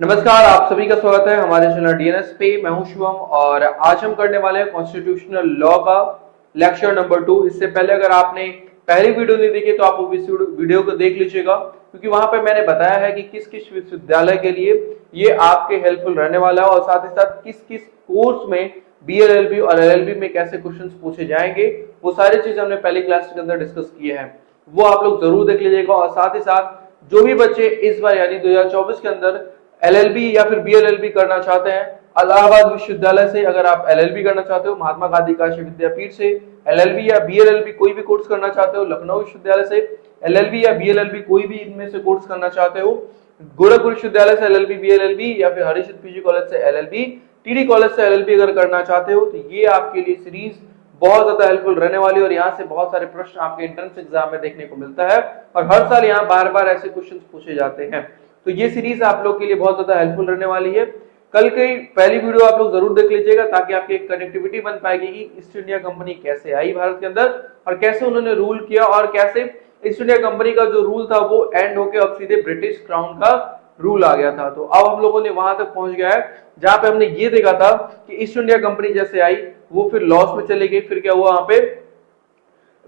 नमस्कार, आप सभी का स्वागत है हमारे चैनल डीएनएस पे। मैं हूं शिवम और आज हम करने वाले हैं कॉन्स्टिट्यूशनल लॉ का लेक्चर नंबर 2। इससे पहले अगर आपने पहली वीडियो नहीं देखी तो आप इस वीडियो को देख लीजिएगा, क्योंकि वहां पर मैंने बताया है कि किस किस विश्वविद्यालय के लिए ये आपके हेल्पफुल रहने वाला है और साथ ही साथ किस किस कोर्स में बीएलएलबी और एलएलबी में कैसे क्वेश्चंस पूछे जाएंगे। वो सारी चीजें हमने पहली क्लास के अंदर डिस्कस किए हैं, वो आप लोग जरूर देख लीजिएगा। और साथ ही साथ जो भी बच्चे इस बार यानी 2024 के अंदर एलएलबी या फिर बीएलएलबी करना चाहते हैं इलाहाबाद विश्वविद्यालय से, अगर आप एलएलबी करना चाहते हो महात्मा गांधी काशी विद्यापीठ से, एलएलबी या बीएलएलबी कोई भी कोर्स करना चाहते हो लखनऊ विश्वविद्यालय से, एलएलबी या बीएलएलबी कोई भी इनमें से कोर्स करना चाहते हो गोरखपुर विश्वविद्यालय से एलएलबी बीएलएलबी, या फिर हरीश पीजी कॉलेज से एलएलबी, टीडी कॉलेज से एलएलबी अगर करना चाहते हो तो ये आपके लिए सीरीज बहुत ज्यादा हेल्पफुल रहने वाली है। और यहाँ से बहुत सारे प्रश्न आपके एंट्रेंस एग्जाम में देखने को मिलता है और हर साल यहाँ बार बार ऐसे क्वेश्चन पूछे जाते हैं। तो ये सीरीज आप लोग के लिए बहुत ज्यादा हेल्पफुल रहने वाली है। कल की पहली वीडियो आप लोग जरूर देख लीजिएगा ताकि आपकी एक कनेक्टिविटी बन पाएगी कि ईस्ट इंडिया कंपनी कैसे आई भारत के अंदर और कैसे उन्होंने रूल किया और कैसे ईस्ट इंडिया कंपनी का जो रूल था वो एंड होके अब सीधे ब्रिटिश क्राउन का रूल आ गया था। तो अब हम लोगों ने वहां तक पहुंच गया है जहां पे हमने ये देखा था कि ईस्ट इंडिया कंपनी जैसे आई वो फिर लॉस में चली गई, फिर क्या हुआ वहां पे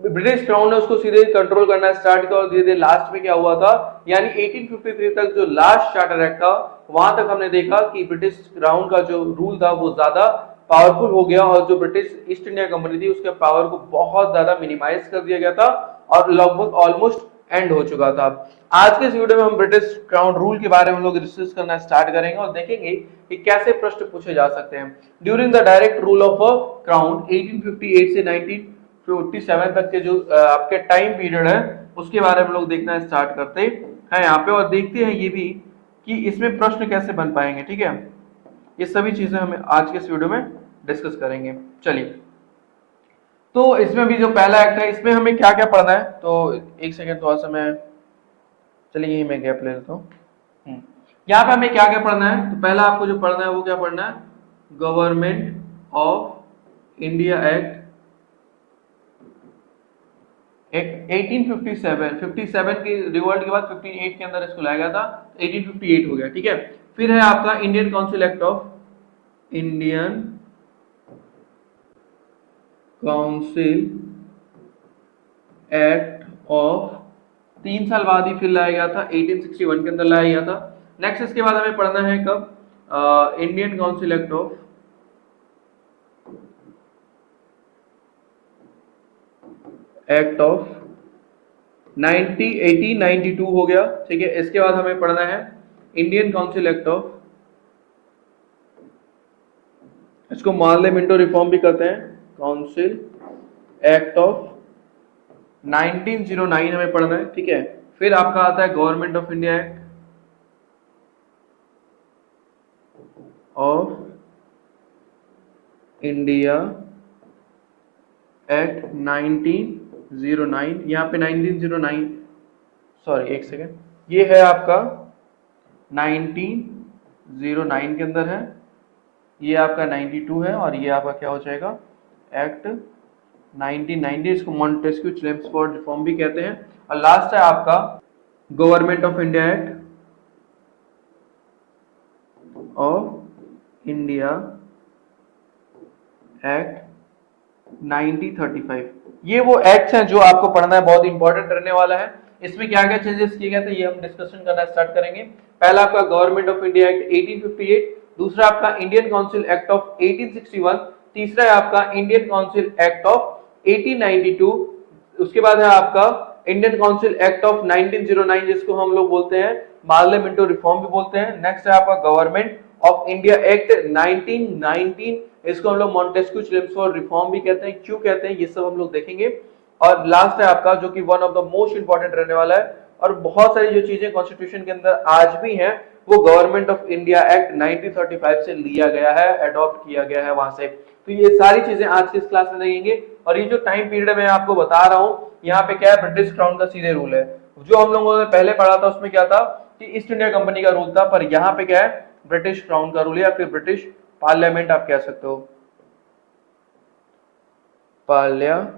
ब्रिटिश क्राउन ने उसको सीधे कंट्रोल करना स्टार्ट किया और धीरे धीरे लास्ट में क्या हुआ था यानी 1853 तक जो लास्ट चार्टर एक्ट था वहां तक हमने देखा कि ब्रिटिश क्राउन का जो रूल था वो ज्यादा पावरफुल हो गया और जो ब्रिटिश ईस्ट इंडिया कंपनी थी उसके पावर को बहुत ज्यादा मिनिमाइज कर दिया गया था और लगभग ऑलमोस्ट एंड हो चुका था। आज के इस वीडियो में हम ब्रिटिश क्राउन रूल के बारे में हम लोग रिसर्च करना स्टार्ट करेंगे और देखेंगे कि कैसे प्रश्न पूछे जा सकते हैं during the direct rule of crown 1858 से 1947 तक के जो आपके टाइम पीरियड है उसके बारे में लोग देखना स्टार्ट करते हैं यहाँ पे और देखते हैं ये भी कि इसमें प्रश्न कैसे बन पाएंगे। ठीक है, ये सभी चीजें हमें आज के इस वीडियो में डिस्कस करेंगे। चलिए, तो इसमें भी जो पहला एक्ट है इसमें हमें क्या क्या पढ़ना है, तो एक सेकेंड थोड़ा सा मैं, चलिए यही मैं गैप ले लेता हूँ। यहाँ पे हमें क्या क्या पढ़ना है, तो पहला आपको जो पढ़ना है वो क्या पढ़ना है, गवर्नमेंट ऑफ इंडिया एक्ट 1857 57 की रिवॉल्ट के बाद 58 के अंदर इसको लाया गया था, 1858 हो गया। ठीक है, फिर है आपका Indian council act of Indian council act of 3 साल बाद ही फिर लाया गया था, 1861 के अंदर लाया गया था। नेक्स्ट इसके बाद हमें पढ़ना है कब, Indian council act of act of 1892 हो गया। ठीक है, इसके बाद हमें पढ़ना है इंडियन काउंसिल एक्ट ऑफ, इसको पार्लियामेंटो रिफॉर्म भी कहते हैं, काउंसिल एक्ट ऑफ 1909 हमें पढ़ना है। ठीक है, फिर आपका आता है government of India act of India act 1909, यहाँ पे 1909, सॉरी एक सेकेंड, ये है आपका 1909 के अंदर है, ये आपका 92 है और ये आपका क्या हो जाएगा एक्ट 1990, इसको मॉन्टेस्क्यू चेम्सफोर्ड रिफॉर्म भी कहते हैं। और लास्ट है आपका government of India act of India act 1935। ये वो एक्ट्स हैं जो आपको पढ़ना है, बहुत इंपॉर्टेंट रहने वाला है। इसमें क्या क्या चेंजेस किए गए थे ये हम डिस्कशन करना स्टार्ट करेंगे। पहला आपका गवर्नमेंट ऑफ इंडिया एक्ट 1858, दूसरा आपका इंडियन काउंसिल एक्ट ऑफ 1861, तीसरा है आपका इंडियन काउंसिल एक्ट ऑफ 1892, उसके बाद है आपका इंडियन काउंसिल एक्ट ऑफ 1909 जिसको हम लोग बोलते हैं पार्लियामेंटो रिफॉर्म भी बोलते हैं। नेक्स्ट है आपका गवर्नमेंट ऑफ इंडिया एक्ट 1919, इसको हम लोग मॉन्टेस्क्यू चेम्सफोर्ड रिफॉर्म भी कहते हैं, क्यों कहते हैं ये सब हम लोग देखेंगे। और लास्ट है आपका जो कि one of the most important रहने वाला है और बहुत सारी जो चीजें कॉन्स्टिट्यूशन के अंदर आज भी हैं वो गवर्नमेंट ऑफ इंडिया एक्ट 1935 से लिया गया है, अडॉप्ट किया गया है वहां से। तो ये सारी चीजें आज की इस क्लास में देखेंगे। और ये जो टाइम पीरियड मैं आपको बता रहा हूँ यहाँ पे क्या है, ब्रिटिश क्राउन का सीधे रूल है। जो हम लोगों ने पहले पढ़ा था उसमें क्या था कि ईस्ट इंडिया कंपनी का रूल था, पर यहाँ पे क्या है ब्रिटिश क्राउन का रूल है या फिर ब्रिटिश पार्लियामेंट आप कह सकते हो, पार्लियामेंट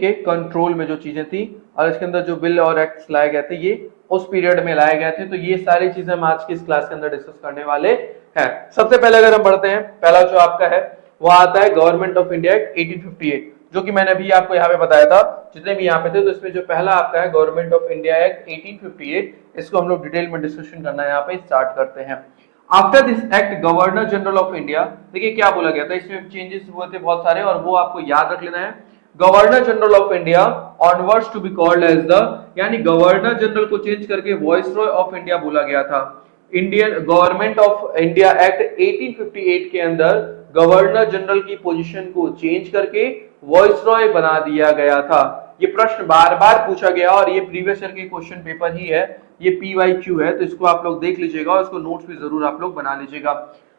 के कंट्रोल में जो चीजें थी और इसके अंदर जो बिल और एक्ट्स लाए गए थे ये उस पीरियड में लाए गए थे। तो ये सारी चीजें हम आज की इस क्लास के अंदर डिस्कस करने वाले हैं। सबसे पहले अगर हम बढ़ते हैं, पहला जो आपका है वो आता है गवर्नमेंट ऑफ इंडिया एक्ट 1858, जो कि मैंने अभी आपको यहाँ पे बताया था जितने भी यहाँ पे थे। तो इसमें जो पहला आपका है गवर्नमेंट ऑफ इंडिया एक्ट 1858, इसको हम लोग डिटेल में डिस्कशन करना है यहाँ पे स्टार्ट करते हैं। After this act governor general of India, देखिए क्या बोला गया था, इसमें चेंजेस हुए थे बहुत सारे और वो आपको याद रख लेना है। Governor general of India onwards to be called as the, यानी गवर्नर जनरल को चेंज करके वॉइसरॉय ऑफ इंडिया बोला गया था। Indian government of India act 1858 के अंदर गवर्नर जनरल की पोजीशन को चेंज करके वॉइसरॉय बना दिया गया था। ये प्रश्न बार बार पूछा गया और ये प्रीवियस ईयर के क्वेश्चन पेपर ही है, ये PYQ है, तो इसको आप लोग देख लीजिएगा और इसको नोट्स भी जरूर आप लोग बना लीजिएगा।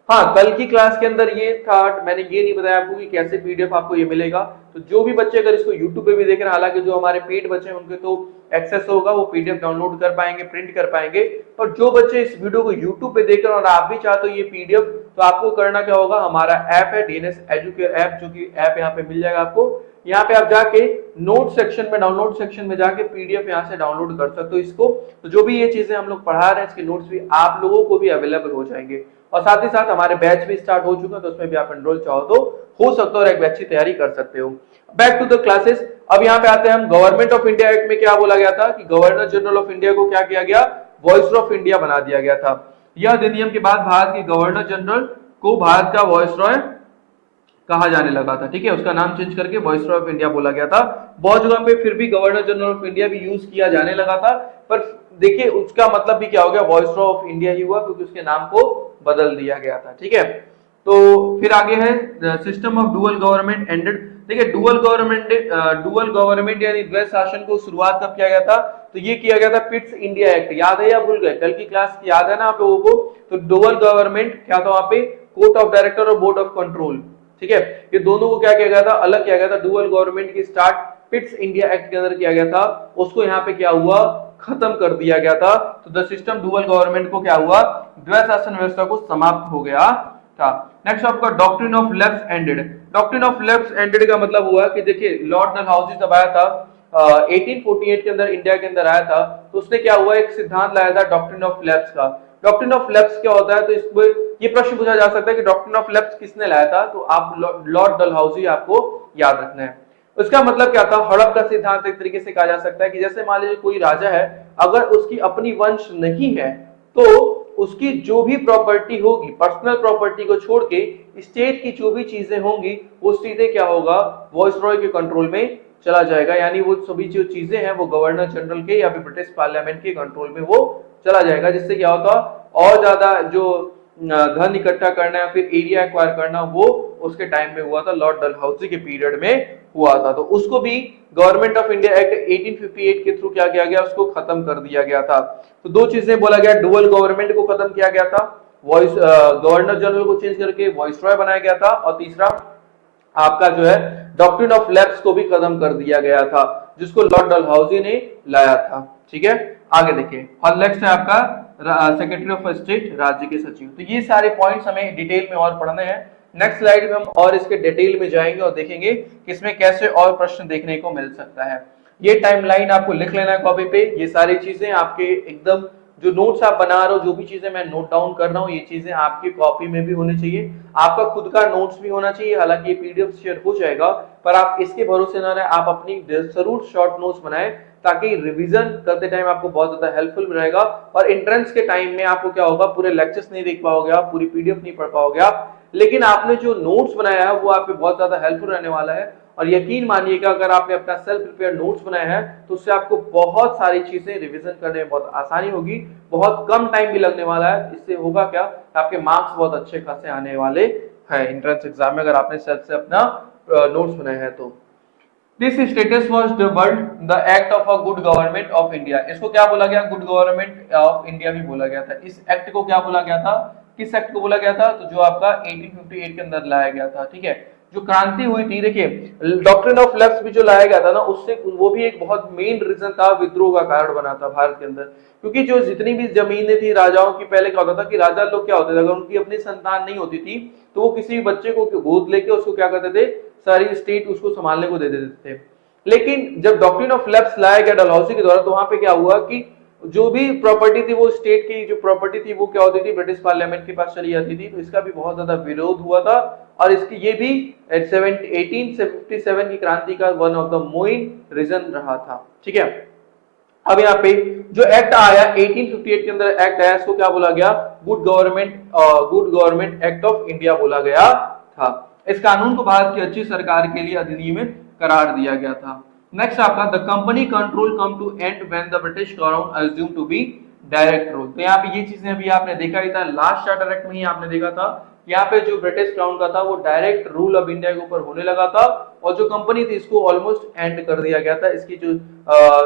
हाँ, कल की क्लास के अंदर ये था, मैंने ये नहीं बताया आपको कि कैसे PDF आपको ये मिलेगा। तो जो भी बच्चे अगर इसको YouTube पे भी देख रहे हैं, हालांकि जो हमारे पेड बच्चे हैं उनके तो एक्सेस होगा, वो PDF डाउनलोड कर पाएंगे, प्रिंट कर पाएंगे। पर जो बच्चे इस वीडियो को YouTube पे देख रहे हैं और आप भी चाहते हो ये PDF, तो आपको करना क्या होगा, हमारा ऐप है DNS एजुकेयर ऐप, जो कि ऐप यहाँ पे मिल जाएगा आपको। यहाँ पे आप जाके नोट सेक्शन में, डाउनलोड सेक्शन में जाके PDF यहाँ से डाउनलोड कर सकते हो इसको। तो जो भी ये चीजें हम लोग पढ़ा रहे हैं इसके नोट्स भी आप लोगों को भी अवेलेबल हो जाएंगे। और साथ ही साथ हमारे बैच भी स्टार्ट हो चुका है, तो उसमें भी आप एनरोल चाहो तो हो सकता है और एक अच्छी तैयारी कर सकते हो। बैक टू द क्लासेस, अब यहाँ पे आते हैं हम। गवर्नमेंट ऑफ इंडिया एक्ट में क्या बोला गया था कि गवर्नर जनरल ऑफ इंडिया को क्या किया गया, वॉइसरॉय ऑफ इंडिया बना दिया गया था। यह अधिनियम के बाद भारत के गवर्नर जनरल को भारत का वॉइसरॉय कहा जाने लगा था। ठीक है, उसका नाम चेंज करके वॉइसरॉय ऑफ इंडिया बोला गया था। बहुत जगह पे फिर भी गवर्नर जनरल ऑफ इंडिया भी यूज किया जाने लगा था, पर देखिए उसका मतलब भी क्या हो गया, वॉइसरॉय ऑफ इंडिया ही हुआ, क्योंकि उसके नाम को बदल दिया गया था। ठीक है, तो फिर आगे है system of dual government ended. देखिए डुअल गवर्नमेंट यानी द्वैध शासन को शुरुआत कब किया गया था, तो ये किया गया था पिट्स इंडिया एक्ट। याद है या भूल गए, कल की क्लास याद है ना आप लोगों को। तो डुअल गवर्नमेंट क्या था वहां पे, कोर्ट ऑफ डायरेक्टर और बोर्ड ऑफ कंट्रोल। ठीक है, ये दोनों को क्या किया गया था, अलग किया गया था। डुअल गवर्नमेंट की स्टार्ट पिट्स इंडिया एक्ट के अंदर किया गया था, उसको यहाँ पे क्या हुआ, खत्म कर दिया गया था। तो द सिस्टम डुअल गवर्नमेंट को क्या हुआ, द्वैध शासन व्यवस्था को समाप्त हो गया था। नेक्स्ट आपका doctrine of left ended. Doctrine of left ended का मतलब हुआ कि देखिए लॉर्ड डलहौजी जब आया था 1848 के अंदर इंडिया के अंदर आया था, तो उसने क्या हुआ, एक सिद्धांत लाया था डॉक्ट्रिन ऑफ लेफ्ट का। डॉक्ट्रिन ऑफ लेफ्ट क्या होता है, तो इसमें ये प्रश्न पूछा जा सकता है कि डॉक्ट्रिन ऑफ लेफ्ट किसने लाया था, तो आप लॉर्ड डलहौजी आपको याद रखना है। उसका मतलब क्या था, हड़प का सिद्धांत एक तरीके से कहा जा सकता है कि जैसे मान लीजिए कोई राजा है, अगर उसकी अपनी वंश नहीं है तो उसकी जो भी प्रॉपर्टी होगी, पर्सनल प्रॉपर्टी को छोड़ के स्टेट की जो भी चीजें होंगी वो सीधे क्या होगा, वॉइसरॉय के कंट्रोल में चला जाएगा। यानी वो सभी जो चीजें हैं वो गवर्नर जनरल के या फिर ब्रिटिश पार्लियामेंट के कंट्रोल में वो चला जाएगा, जिससे क्या होता और ज्यादा जो धन इकट्ठा करना या फिर एरिया एक्वायर करना वो उसके टाइम में हुआ था, लॉर्ड डलहौजी के पीरियड में हुआ था। तो उसको भी गवर्नमेंट ऑफ इंडिया एक्ट 1858 के थ्रू क्या किया गया, उसको खत्म कर दिया गया था। तो दो चीजें बोला गया, डुअल गवर्नमेंट को खत्म किया गया था, वॉइस गवर्नर जनरल को चेंज करके वॉइसरॉय बनाया गया था, और तीसरा आपका जो है डॉक्ट्रिन ऑफ लैप्स को भी खत्म कर दिया गया था, जिसको लॉर्ड डलहौजी ने लाया था। ठीक है, आगे देखिए। और नेक्स्ट है आपका सेक्रेटरी ऑफ स्टेट, राज्य के सचिव। तो ये सारे पॉइंट्स हमें डिटेल में और पढ़ने हैं। नेक्स्ट स्लाइड में हम और इसके डिटेल में जाएंगे और देखेंगे कि इसमें कैसे और प्रश्न देखने को मिल सकता है। ये टाइमलाइन आपको लिख लेना है कॉपी पे। ये सारी चीजें आपके एकदम जो नोट्स आप बना रहे हो, जो भी चीजें मैं नोट डाउन कर रहा हूँ, ये चीजें आपकी कॉपी में भी होनी चाहिए, आपका खुद का नोट्स भी होना चाहिए। हालांकि ये PDF शेयर हो जाएगा, पर आप इसके भरोसे ना रहे, आप अपनी जरूर शॉर्ट नोट्स बनाएं, ताकि रिवीजन करते टाइम आपको बहुत ज्यादा हेल्पफुल रहेगा। और एंट्रेंस के टाइम में आपको क्या होगा, पूरे लेक्चर्स नहीं देख पाओगे आप, पूरी PDF नहीं पढ़ पाओगे आप, लेकिन आपने जो नोट्स बनाया है वो आपके बहुत ज्यादा हेल्पफुल रहने वाला है। और यकीन मानिएगा, अगर आपने अपना सेल्फ प्रिपेयर नोट्स बनाया है तो उससे आपको बहुत सारी चीजें रिवीजन करने में बहुत आसानी होगी, बहुत कम टाइम भी लगने वाला है। इससे होगा क्या, आपके मार्क्स बहुत अच्छे खासे आने वाले हैं एंट्रेंस एग्जाम में, अगर आपने सेल्फ से अपना नोट्स बनाया है तो। This status was doubled the act of a good government of India. इसको क्या बोला गया, गुड गवर्नमेंट ऑफ इंडिया भी बोला गया था। इस एक्ट को क्या बोला गया था, किस एक्ट को बोला गया था, तो जो आपका 1858 के अंदर लाया गया था। ठीक है, जो क्रांति हुई थी, देखिए डॉक्ट्रिन ऑफ लेफ्ट भी जो लाया गया था ना, उससे वो भी एक बहुत मेन रीजन था, विद्रोह का कारण बना था भारत के अंदर। क्योंकि जो जितनी भी जमीनें थी राजाओं की, पहले क्या होता था कि राजा लोग क्या होते थे, अगर उनकी अपनी संतान नहीं होती थी तो वो किसी भी बच्चे को गोद लेके उसको क्या करते थे, सारी स्टेट उसको संभालने को दे देते थे। लेकिन जब डॉक्ट्रिन ऑफ लैप्स लाया गया डलहौसी के द्वारा, तो वहां पे क्या हुआ कि जो भी प्रॉपर्टी थी वो स्टेट की जो प्रॉपर्टी थी वो क्या होती थी, ब्रिटिश पार्लियामेंट के पास चली जाती थी। तो इसका भी बहुत ज्यादा विरोध हुआ था और इसकी ये भी 1857 की क्रांति का one of the main reason रहा था। ठीक है, अब यहाँ पे जो एक्ट आया 1858 के अंदर एक्ट आया, इसको क्या बोला गया, good government act of India बोला गया था। इस कानून को भारत की अच्छी सरकार के लिए अधिनियमित करार दिया गया था। नेक्स्ट आपका the company control come to end when the British crown assume to be direct rule. तो यहाँ पे ये चीजें अभी आपने देखा ही था, लास्ट चार्टर एक्ट में ही आपने देखा था, यहाँ पे जो ब्रिटिश क्राउन का था वो डायरेक्ट रूल अब इंडिया के ऊपर होने लगा था और जो कंपनी थी इसको ऑलमोस्ट एंड कर दिया गया था। इसकी जो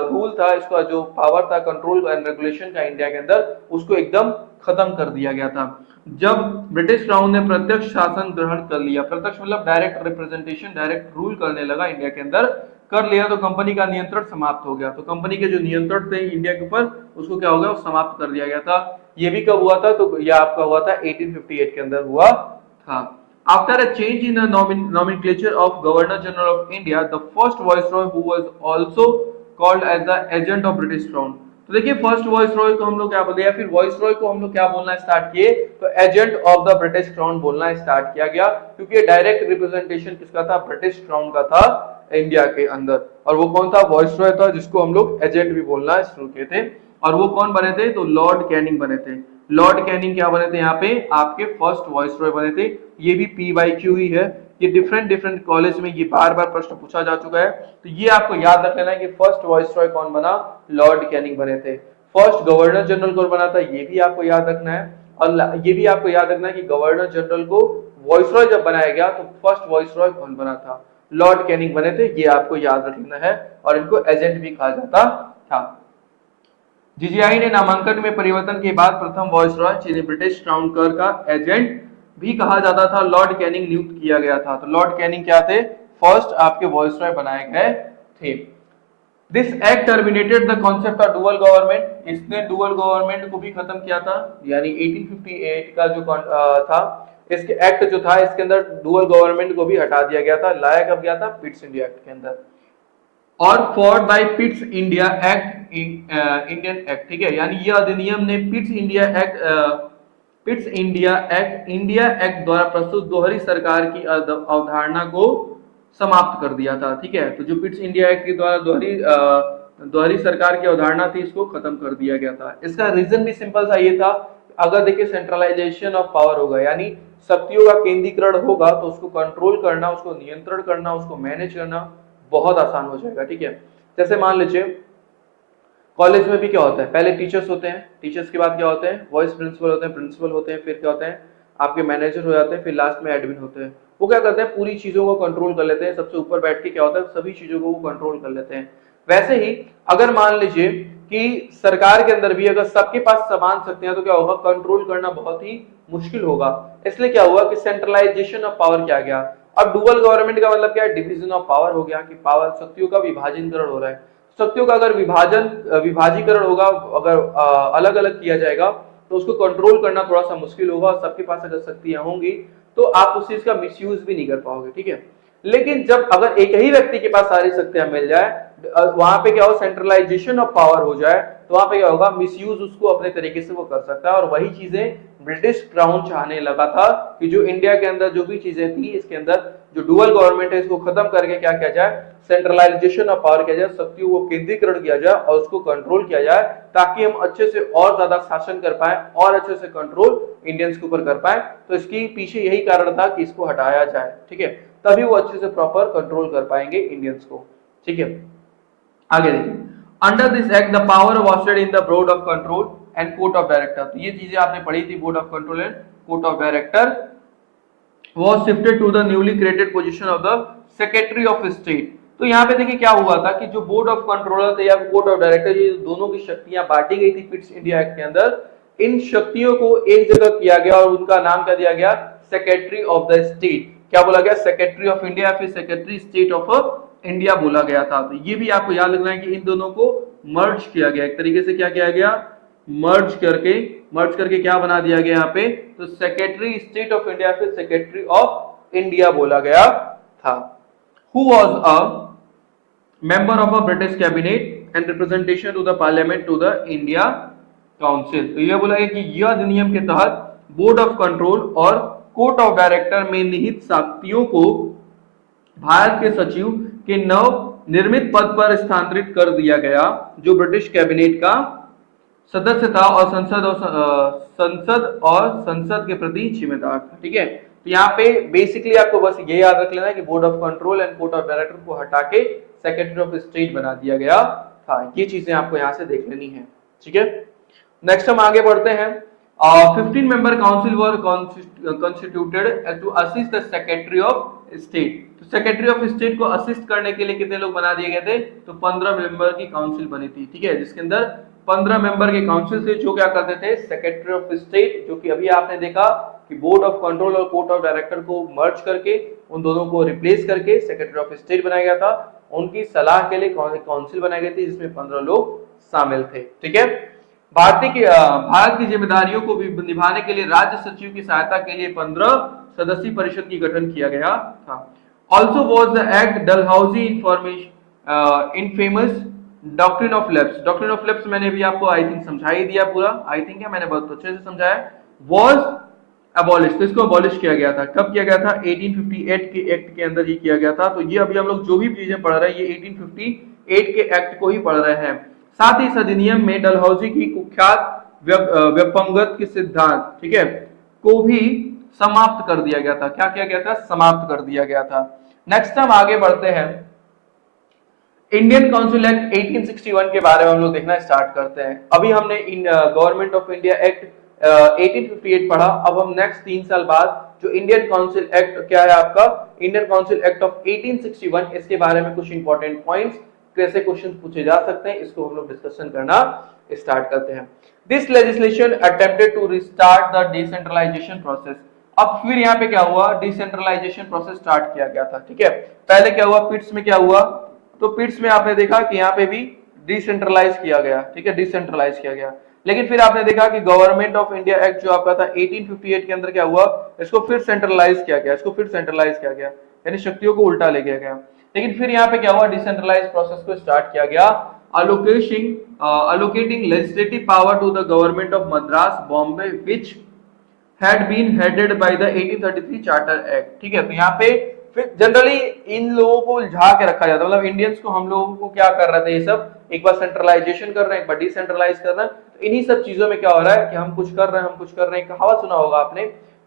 रूल था, इसका जो पावर था कंट्रोल एंड रेगुलेशन का इंडिया के अंदर, उसको एकदम खत्म कर दिया गया था। जब ब्रिटिश क्राउन ने प्रत्यक्ष शासन ग्रहण कर लिया, प्रत्यक्ष मतलब डायरेक्ट रिप्रेजेंटेशन, डायरेक्ट रूल करने लगा इंडिया के अंदर, कर लिया, तो कंपनी का नियंत्रण समाप्त हो गया। तो कंपनी के जो नियंत्रण थे इंडिया के ऊपर, उसको क्या हो गया, समाप्त कर दिया गया था। ये भी कब हुआ था, तो यह आपका हुआ था 1858 के अंदर हुआ था। After a change in the nomenclature of Governor General of India, the first Viceroy who was also called as the agent of British Crown। तो देखिए फर्स्ट वॉइसरॉय को हम लोग क्या बोलते हैं, या फिर वॉइसरॉय को हम लोग क्या बोलना स्टार्ट किए, तो agent of the British crown बोलना स्टार्ट किया गया, क्योंकि ये डायरेक्ट रिप्रेजेंटेशन किसका था, ब्रिटिश क्राउन का था इंडिया के अंदर। और वो कौन था, वॉइसरॉय था, जिसको हम लोग एजेंट भी बोलना शुरू किए थे। और वो कौन बने थे, तो लॉर्ड कैनिंग बने थे। लॉर्ड कैनिंग क्या बने थे, यहाँ पे आपके फर्स्ट वॉइसरॉय बने थे। ये भी PYQ ही है, ये डिफरेंट कॉलेज में ये बार बार प्रश्न पूछा जा चुका है। तो ये आपको याद रख लेना है कि फर्स्ट वॉइसरॉय कौन बना, लॉर्ड कैनिंग बने थे। फर्स्ट गवर्नर जनरल कौन बना था, ये भी आपको याद रखना है। और ये भी आपको याद रखना है कि गवर्नर जनरल को वॉइसरॉय जब बनाया गया तो फर्स्ट वॉइसरॉय कौन बना था, लॉर्ड कैनिंग बने थे। ये आपको याद रखना है और इनको एजेंट भी कहा जाता था। जीजीआई ने नामांकन में परिवर्तन के बाद प्रथम वॉइसरॉय जिन्हें ब्रिटिश क्राउन कर का एजेंट भी कहा जाता था, लॉर्ड कैनिंग नियुक्त किया गया था। तो लॉर्ड कैनिंग क्या थे, फर्स्ट आपके वॉइसरॉय बनाए गए थे। This act terminated the concept of dual government. इसने डुअल गवर्नमेंट को भी खत्म किया था, यानी 1858 का जो था इसके एक्ट जो था, इसके अंदर डुअल गवर्नमेंट को भी हटा दिया गया था। लाया कब गया था, पिट्स इंडिया एक्ट के अंदर। और for by Pitts India act Indian act, ठीक है, यानी यह अधिनियम ने Pitts India act India act द्वारा प्रस्तुत दोहरी सरकार की अवधारणा को समाप्त कर दिया था। ठीक है, तो जो पिट्स इंडिया एक्ट के द्वारा दोहरी सरकार की अवधारणा थी, इसको खत्म कर दिया गया था। इसका रीजन भी सिंपल सा ये था, अगर देखिए सेंट्रलाइजेशन ऑफ पावर होगा, यानी शक्तियों का केंद्रीकरण होगा, तो उसको कंट्रोल करना, उसको नियंत्रण करना, उसको मैनेज करना बहुत आसान हो जाएगा। ठीक है, जैसे मान लीजिए कॉलेज में भी क्या होता है, पहले टीचर्स होते हैं, टीचर्स के बाद क्या होते हैं, वाइस प्रिंसिपल होते हैं, प्रिंसिपल होते हैं, फिर क्या होते हैं आपके मैनेजर हो जाते हैं, फिर लास्ट में एडमिन होते हैं। वो क्या करते हैं, पूरी चीजों को कंट्रोल कर लेते हैं, सबसे ऊपर बैठ के क्या होता है, सभी चीजों को वो कंट्रोल कर लेते हैं। वैसे ही अगर मान लीजिए कि सरकार के अंदर भी अगर सबके पास समान शक्तियां, तो क्या होगा, कंट्रोल करना बहुत ही मुश्किल होगा। इसलिए क्या हुआ कि सेंट्रलाइजेशन ऑफ पावर किया गया। अब डुअल गवर्नमेंट का मतलब क्या है, डिवीजन ऑफ पावर हो गया, कि पावर शक्तियों का विभाजनकरण हो रहा है। शक्तियों का अगर विभाजीकरण होगा, अगर अलग अलग किया जाएगा, तो उसको कंट्रोल करना थोड़ा सा मुश्किल होगा। और सबके पास अगर शक्तियां होंगी तो आप उस चीज का मिसयूज भी नहीं कर पाओगे। ठीक है, लेकिन जब अगर एक ही व्यक्ति के पास सारी शक्तियां मिल जाए, वहां पे क्या हो, सेंट्रलाइजेशन ऑफ पावर हो जाए, तो वहां पे क्या होगा, मिसयूज उसको अपने तरीके से वो कर सकता है। और वही चीजें ब्रिटिश क्राउन चाहने लगा था कि जो इंडिया के अंदर जो भी चीजें थी, इसके अंदर जो डुअल गवर्नमेंट है, इसको खत्म करके क्या किया जाए, सेंट्रलाइजेशन ऑफ पावर किया जाए, शक्तियों को केंद्रीकरण किया जाए और उसको कंट्रोल किया जाए, ताकि हम अच्छे से और ज्यादा शासन कर पाए और अच्छे से कंट्रोल इंडियंस के ऊपर कर पाए। तो इसकी पीछे यही कारण था कि इसको हटाया जाए। ठीक है, तभी वो अच्छे से प्रॉपर कंट्रोल कर पाएंगे इंडियंस को। ठीक है, आगे देखिए, under this act the power vested in the board of control and court of director. तो ये चीजें आपने पढ़ी थी, board of control and court of director was shifted to the newly created position of the secretary of state। तो यहाँ पे देखिए क्या हुआ था कि जो बोर्ड ऑफ कंट्रोलर थे या कोर्ट ऑफ डायरेक्टर, ये दोनों की शक्तियां बांटी गई थी पिट्स इंडिया एक्ट के अंदर। इन शक्तियों को एक जगह किया गया और उनका नाम क्या दिया गया, सेक्रेटरी ऑफ द स्टेट। क्या बोला गया, सेक्रेटरी ऑफ इंडिया, फिर सेक्रेटरी स्टेट ऑफ इंडिया बोला गया था। तो ये भी आपको याद रखना है कि इन दोनों को मर्ज किया गया, एक तरीके से क्या किया गया, मर्ज करके क्या बना दिया गया यहाँ पे, तो सेक्रेटरी स्टेट ऑफ इंडिया फिर सेक्रेटरी ऑफ इंडिया बोला गया था। Who was a member of a British cabinet and representation to the parliament to the India Council। तो ये बोला गया कि यह अधिनियम के तहत बोर्ड ऑफ कंट्रोल और कोर्ट ऑफ डायरेक्टर में निहित शक्तियों को भारत के सचिव के नव निर्मित पद पर स्थानांतरित कर दिया गया, जो ब्रिटिश कैबिनेट का सदस्य था और संसद के प्रति जिम्मेदार था। ठीक है, तो यहाँ पे बेसिकली आपको बस ये याद रख लेना है कि board of control and court of director को हटा के सेक्रेटरी ऑफ स्टेट बना दिया गया था। ये चीजें आपको यहाँ से देख लेनी है। ठीक है, नेक्स्ट हम आगे बढ़ते हैं। 15 member council were constituted to assist the secretary of state. तो सेक्रेटरी ऑफ स्टेट को असिस्ट करने के लिए कितने लोग बना दिए गए थे? तो 15 मेंबर की काउंसिल बनी थी। ठीक है, जिसके अंदर 15 मेंबर के काउंसिल थे, जो क्या करते थे? सेक्रेटरी ऑफ स्टेट, जो कि अभी आपने देखा कि बोर्ड ऑफ कंट्रोल और कोर्ट ऑफ डायरेक्टर को मर्ज करके उन दोनों को रिप्लेस करके सेक्रेटरी ऑफ स्टेट बनाया गया था। उनकी सलाह के लिए काउंसिल बनाई गई थी, जिसमें 15 लोग शामिल थे। ठीक है, भारत की जिम्मेदारियों को निभाने के लिए राज्य सचिव की सहायता के लिए 15 सदस्यीय परिषद की गठन किया गया था। Also was the act Dalhousie infamous doctrine of lapse. Doctrine of lapse मैंने भी आपको आई थिंक समझा ही दिया पूरा, आई थिंक है मैंने बहुत अच्छे से समझाया। वॉज अबॉलिश, तो इसको अबॉलिश किया गया था। कब किया गया था? 1858 के एक्ट के अंदर ये किया गया था। तो ये अभी हम लोग जो भी चीजें पढ़ रहे हैं ये 1858 के एक्ट को ही पढ़ रहे हैं। साथ ही इस अधिनियम में डलहौजी की कुख्यात व्यपंगत के सिद्धांत, ठीक है, को भी समाप्त कर दिया गया था। क्या किया गया था? समाप्त कर दिया गया था। नेक्स्ट हम आगे बढ़ते हैं। इंडियन काउंसिल एक्ट 1861 के बारे में हम लोग देखना स्टार्ट करते हैं। अभी हमने गवर्नमेंट ऑफ इंडिया एक्ट 1858 पढ़ा। अब हम नेक्स्ट 3 साल बाद जो इंडियन काउंसिल एक्ट क्या है आपका, इंडियन काउंसिल एक्ट ऑफ 1861, इसके बारे में कुछ इंपॉर्टेंट पॉइंट्स, कैसे क्वेश्चन पूछे जा सकते हैं, इसको हम लोग डिस्कशन करना स्टार्ट करते हैं। This legislation attempted to restart the decentralisation process. अब फिर यहाँ पे क्या हुआ? डिसेंट्रलाइजेशन प्रोसेस स्टार्ट किया गया था। ठीक है, पहले क्या हुआ? पिट्स में क्या हुआ? तो पिट्स में आपने देखा कि यहाँ पे भी डिसेंट्रलाइज किया गया। ठीक है, डिसेंट्रलाइज किया गया। लेकिन फिर आपने देखा कि गवर्नमेंट ऑफ इंडिया एक्ट जो आपका था 1858 के अंदर क्या हुआ? इसको फिर सेंट्रलाइज किया गया, इसको फिर सेंट्रलाइज किया गया, यानी शक्तियों को उल्टा ले गया गया। लेकिन फिर यहाँ पे क्या हुआ? डिसेंट्रलाइज प्रोसेस को स्टार्ट किया गया, allocating legislative power to the government of Madras, Bombay, which had been headed by the 1833 Charter Act। ठीक है, तो यहाँ पे फिर जनरली इन लोगों को उलझा के रखा जाता है, मतलब इंडियंस को, हम लोगों को क्या कर रहे थे, ये सब एक बार सेंट्रलाइजेशन कर रहे हैं, एक बार डिसेंट्रलाइज कर रहे हैं। तो इन्हीं सब चीजों में क्या हो रहा है कि हम कुछ कर रहे हैं, हम कुछ कर रहे हैं। कहावत सुना होगा आपने,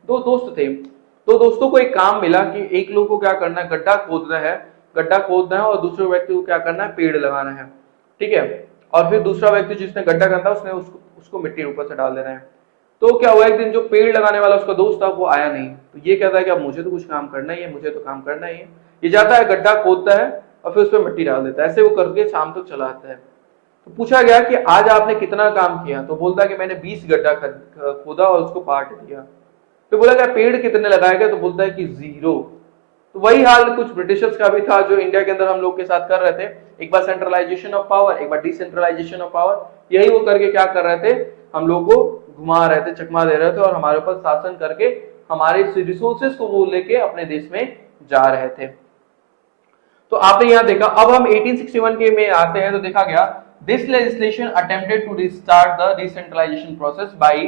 दो दोस्त थे, तो दोस्तों को एक काम मिला कि एक लोग को क्या करना है, गड्ढा खोदना है, गड्ढा खोदना है, और दूसरे व्यक्ति को क्या करना है, पेड़ लगाना है। ठीक है, और फिर दूसरा व्यक्ति जिसने गड्ढा करता है उसने उसको मिट्टी ऊपर से डाल देना है। तो क्या हुआ, एक दिन जो पेड़ लगाने वाला उसका दोस्त था वो आया नहीं। तो ये कहता है कि अब मुझे तो कुछ काम करना ही है, मुझे तो काम करना ही है। ये जाता है, गड्ढा खोदता है और फिर उस पर मिट्टी डाल देता है। ऐसे वो करके शाम तक चला आता है। तो पूछा गया कि आज आपने कितना काम किया? तो बोलता है कि मैंने 20 गड्ढा खोदा और उसको पाट दिया। तो बोला क्या पेड़ कितने लगाए गए? तो बोलता है कि 0। तो वही हाल कुछ ब्रिटिशर्स का भी था, जो इंडिया के अंदर हम लोग के साथ कर रहे थे। एक बार सेंट्रलाइजेशन ऑफ पावर, एक बार डिसेंट्रलाइजेशन ऑफ पावर, यही वो करके क्या कर रहे थे, हम लोग को घुमा रहे थे, चकमा दे रहे थे, और हमारे ऊपर शासन करके हमारे रिसोर्सेज को वो लेके अपने देश में जा रहे थे। तो आपने यहाँ देखा। अब हम 1861 के में आते हैं, तो देखा गया this legislation attempted to restart the decentralisation process by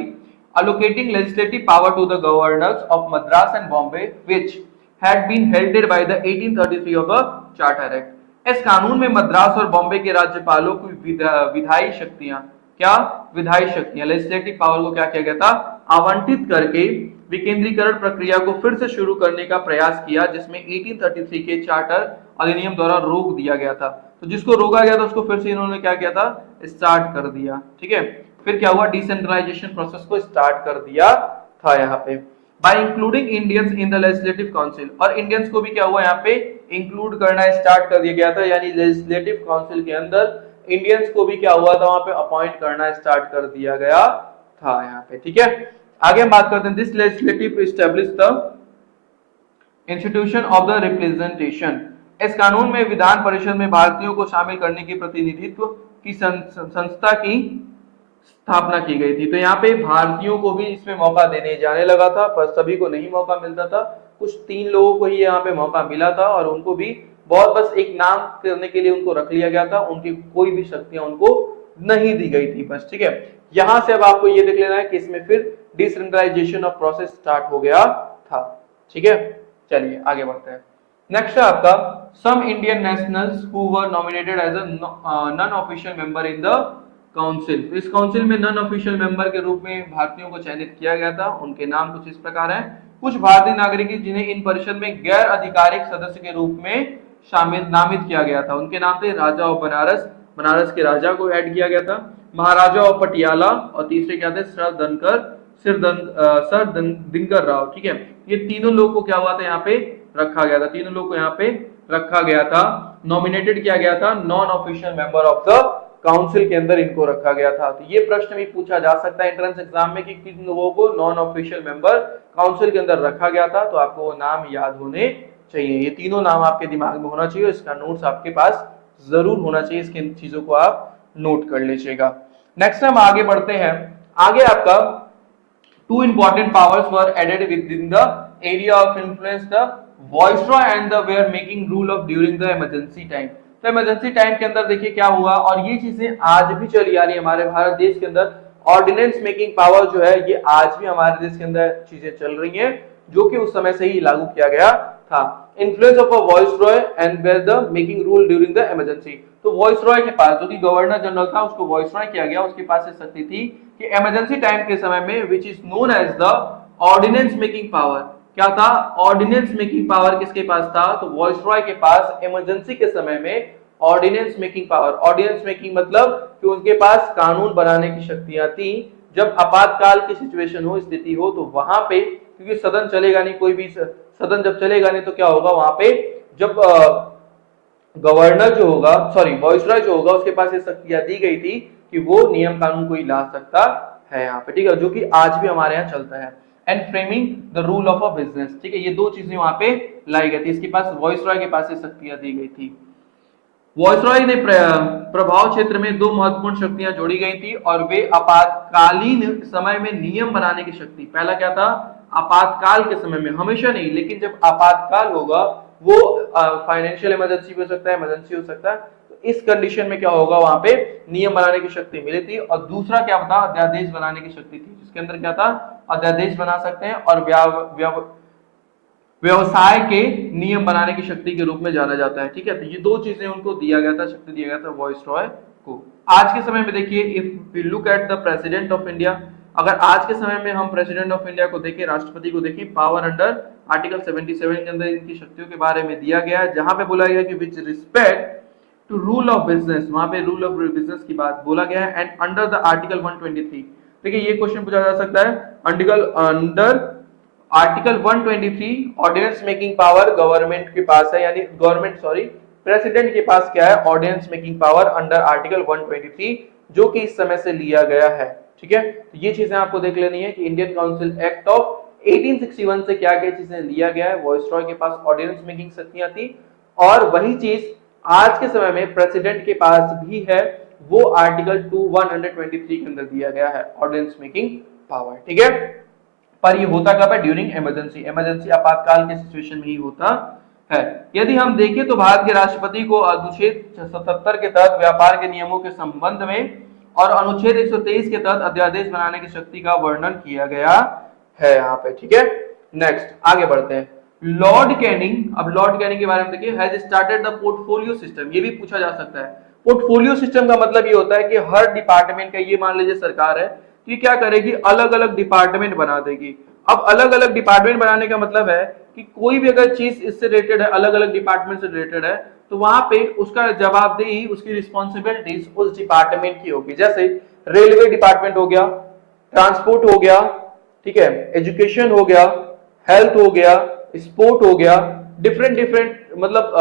allocating legislative power to the governors of Madras and Bombay, which had been headed by the 1833 of the Charter Act। इस कानून में मद्रास और बॉम्बे के राज्यपालों की विधायी शक्तियां, क्या विधायी शक्तियां, लेजिस्लेटिव पावर को क्या किया गया था, आवंटित करके विकेंद्रीकरण प्रक्रिया को फिर से शुरू करने का प्रयास किया, जिसमें 1833 के चार्टर अधिनियम द्वारा रोक दिया गया था। तो जिसको रोका गया था उसको फिर से इन्होंने क्या किया था, स्टार्ट कर दिया। ठीक है, फिर क्या हुआ, डिसेंट्रलाइजेशन प्रोसेस को स्टार्ट कर दिया था यहाँ पे, bye including Indians in the legislative council. और इंडियंस को भी क्या हुआ यहाँ पे इंक्लूड करना स्टार्ट कर दिया गया था, यानी लेजिस्लेटिव काउंसिल के अंदर इंडियंस को भी क्या हुआ था, वहां पे अपॉइंट करना स्टार्ट कर दिया गया था यहाँ पे। ठीक है, आगे हम बात करते हैं। This legislative establish the institution of the representation. इस कानून में विधान परिषद में भारतीयों को शामिल करने की प्रतिनिधित्व की संस्था की स्थापना की गई थी। तो यहाँ पे भारतीयों को भी इसमें मौका देने जाने लगा था, पर सभी को नहीं मौका मिलता था। कुछ 3 लोगों को ही यहाँ पे मौका मिला था और उनको भी बहुत बस एक नाम करने के लिए उनको रख लिया गया था, उनकी कोई भी शक्तियां उनको नहीं दी गई थी बस, ठीक है। यहां से अब आपको ये देख लेना है कि इसमें फिर डिसेंट्रलाइजेशन ऑफ प्रोसेस स्टार्ट हो गया था, ठीक है। चलिए आगे बढ़ते हैं। नेक्स्ट है आपका some Indian nationals who were nominated as a non official member in the council. इस काउंसिल में नॉन ऑफिशियल मेंबर के रूप में भारतीयों को चयनित किया गया था। उनके नाम कुछ इस प्रकार हैं। कुछ भारतीय नागरिक जिन्हें इन परिषद में गैर आधिकारिक सदस्य के रूप में शामिल नामित किया गया था, उनके नाम थे राजा ऑफ बनारस, बनारस के राजा को ऐड किया गया था, महाराजा ऑफ पटियाला, और तीसरे क्या थे सर दिनकर राव, ठीक है। ये तीनों लोग को क्या हुआ था यहाँ पे रखा गया था, तीनों लोग को यहाँ पे रखा गया था, नॉमिनेटेड किया गया था non official member of the council के अंदर इनको रखा गया था। तो ये प्रश्न भी पूछा जा सकता है एंट्रेंस एग्जाम में कि किन लोगों को नॉन ऑफिशियल मेंबर काउंसिल के अंदर रखा गया था, तो आपको वो नाम याद होने चाहिए। ये तीनों नाम आपके दिमाग में होना चाहिए, इसका नोट्स आपके पास जरूर होना चाहिए, इसकी चीजों को आप नोट कर लीजिएगा। नेक्स्ट हम आगे बढ़ते हैं। आगे आपका two important powers were added within the area of influence the viceroy and the were making rule of during the emergency time। तो इमरजेंसी टाइम के अंदर देखिए क्या हुआ, और ये चीजें आज भी चली आ रही है हमारे भारत देश के अंदर। ऑर्डिनेंस मेकिंग पावर जो है ये आज भी हमारे देश के अंदर चीजें चल रही हैं, जो कि उस समय से ही लागू किया गया था। Influence of a viceroy and where the making rule during the emergency. तो वॉइसरॉय के पास, जो कि गवर्नर जनरल था, उसको वॉइसरॉय किया गया, उसके पास ये शक्ति थी कि इमरजेंसी टाइम के समय में which is known as the ordinance making power. क्या था? ऑर्डिनेंस मेकिंग पावर किसके पास था? तो वॉइसरॉय के पास इमरजेंसी के समय में ordinance making power. Ordinance making मतलब कि उनके पास कानून बनाने की शक्तियां थी। जब आपातकाल की सिचुएशन हो, स्थिति हो, तो वहां पे, क्योंकि सदन चलेगा नहीं, कोई भी सदन जब चलेगा नहीं तो क्या होगा वहां पे, जब गवर्नर जो होगा, सॉरी वॉइसरॉय जो होगा, उसके पास ये शक्तियां दी गई थी कि वो नियम कानून कोई ला सकता है यहाँ पे, ठीक है, जो कि आज भी हमारे यहाँ चलता है। And framing the rule of a business, ठीक है, ये दो चीजें वहां पे लाई गई थी। इसके पास वॉइसरॉय के पास ये शक्तियां दी गई थी। वॉइसरॉय ने प्रभाव क्षेत्र में दो महत्वपूर्ण शक्तियां जोड़ी गई थी, और वे आपातकालीन समय में नियम बनाने की शक्ति। पहला क्या था? आपातकाल के समय में, हमेशा नहीं, लेकिन जब आपातकाल होगा, वो फाइनेंशियल इमरजेंसी भी हो सकता है, इमरजेंसी हो सकता है, तो इस कंडीशन में क्या होगा, वहां पे नियम बनाने की शक्ति मिली थी। और दूसरा क्या था? अध्यादेश बनाने की शक्ति थी, जिसके अंदर क्या था? अध्यादेश बना सकते हैं, और व्यवसाय के नियम बनाने की शक्ति के रूप में जाना जाता है, ठीक है। तो ये दो चीजें उनको दिया गया था, शक्ति दिया गया था वॉइसरॉय को। आज के समय में देखिए, if we look at the president of India, अगर आज के समय में हम प्रेसिडेंट ऑफ इंडिया को देखें, राष्ट्रपति को देखें, पावर अंडर आर्टिकल 77 के अंदर इनकी शक्तियों के बारे में दिया गया है, जहां पे बोला गया कि which respect to rule of business, वहां पे रूल ऑफ बिजनेस की बात बोला गया है। एंड अंडर द आर्टिकल 123, देखिए ये क्वेश्चन पूछा जा सकता है, under article 123 ordinance making power government के पास है, यानी गवर्नमेंट सॉरी प्रेसिडेंट के पास क्या है? Ordinance making power under article 123, जो कि इस समय से लिया गया है, ठीक है। तो ये चीजें आपको देख लेनी है कि इंडियन काउंसिल एक्ट ऑफ 1861 से क्या क्या चीजें लिया गया है। वॉइसरॉय के पास ऑर्डिनेंस मेकिंग शक्तियां थी, और वही चीज आज के समय में प्रेसिडेंट के पास भी है, वो आर्टिकल 123 के अंदर दिया गया है, ऑर्डिनेंस मेकिंग पावर, ठीक है। पर ये होता कब है? ड्यूरिंग इमरजेंसी, इमरजेंसी आपातकाल के सिचुएशन में ही होता है। यदि हम देखें तो भारत के राष्ट्रपति को अनुच्छेद 77 के तहत व्यापार के नियमों के संबंध में और अनुच्छेद 123 के तहत अध्यादेश बनाने की शक्ति का वर्णन किया गया है यहाँ पे, ठीक है। नेक्स्ट आगे बढ़ते हैं। लॉर्ड कैनिंग, अब लॉर्ड कैनिंग के बारे में देखिए, has started the portfolio system. ये भी पूछा जा सकता है। पोर्टफोलियो सिस्टम का मतलब ये होता है कि हर डिपार्टमेंट का, ये मान लीजिए सरकार है, कि क्या करेगी? अलग अलग डिपार्टमेंट बना देगी। अब अलग अलग डिपार्टमेंट बनाने का मतलब है कि कोई भी अगर चीज इससे रिलेटेड है, अलग अलग डिपार्टमेंट से रिलेटेड है, तो वहां पे उसका जवाबदेही, उसकी रिस्पॉन्सिबिलिटीज उस डिपार्टमेंट की होगी। जैसे रेलवे डिपार्टमेंट हो गया, ट्रांसपोर्ट हो गया, ठीक है, एजुकेशन हो गया, हेल्थ हो गया, स्पोर्ट हो गया, डिफरेंट डिफरेंट, मतलब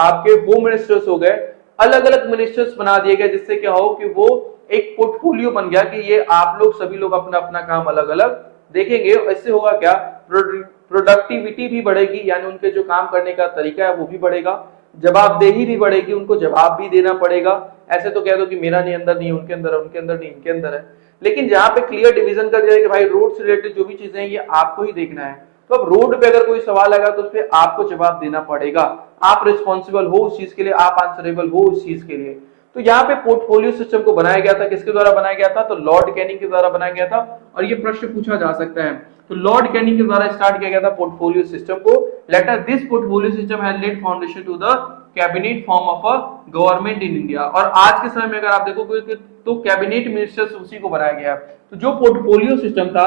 आपके होम मिनिस्टर्स हो गए, अलग अलग मिनिस्टर्स बना दिए गए, जिससे क्या हो कि वो एक पोर्टफोलियो बन गया कि ये आप लोग सभी लोग अपना अपना काम अलग अलग देखेंगे। इससे होगा क्या? प्रोडक्टिविटी भी बढ़ेगी, यानी उनके जो काम करने का तरीका है वो भी बढ़ेगा, जवाबदेही भी बढ़ेगी, उनको जवाब भी देना पड़ेगा। ऐसे तो कह दो कि मेरा नहीं अंदर नहीं, उनके अंदर है, उनके अंदर नहीं, इनके अंदर है। लेकिन जहां पे क्लियर डिवीजन कर दिया कि भाई रोड से रिलेटेड जो भी चीजें हैं ये आपको ही देखना है, तो अब रोड पे अगर कोई सवाल आएगा तो उस पर आपको जवाब देना पड़ेगा, आप रिस्पॉन्सिबल हो उस चीज के लिए, आप आंसरेबल हो उस चीज के लिए। तो यहाँ पे पोर्टफोलियो सिस्टम को बनाया गया था, किसके द्वारा बनाया गया था, तो लॉर्ड कैनिंग के द्वारा बनाया गया था। और ये प्रश्न पूछा जा सकता है, तो लॉर्ड कैनिंग के द्वारा स्टार्ट किया गया था पोर्टफोलियो सिस्टम को। Later this portfolio system has led foundation to the cabinet form of a government in India. और आज के समय में अगर आप देखोगे तो कैबिनेट मिनिस्टर्स उसी को बनाया गया। तो जो पोर्टफोलियो सिस्टम था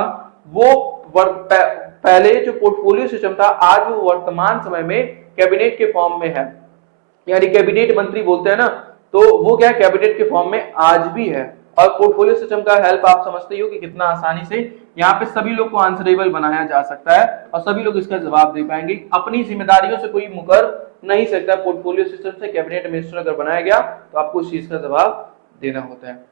वो पहले जो पोर्टफोलियो सिस्टम था आज वो वर्तमान समय में कैबिनेट के फॉर्म में है, यानी कैबिनेट मंत्री बोलते हैं ना, तो वो क्या कैबिनेट के फॉर्म में आज भी है। और पोर्टफोलियो सिस्टम का हेल्प आप समझते ही हो कि कितना आसानी से यहाँ पे सभी लोग को आंसरेबल बनाया जा सकता है और सभी लोग इसका जवाब दे पाएंगे। अपनी जिम्मेदारियों से कोई मुकर नहीं सकता। पोर्टफोलियो सिस्टम से कैबिनेट मिनिस्टर अगर बनाया गया तो आपको उस चीज का जवाब देना होता है।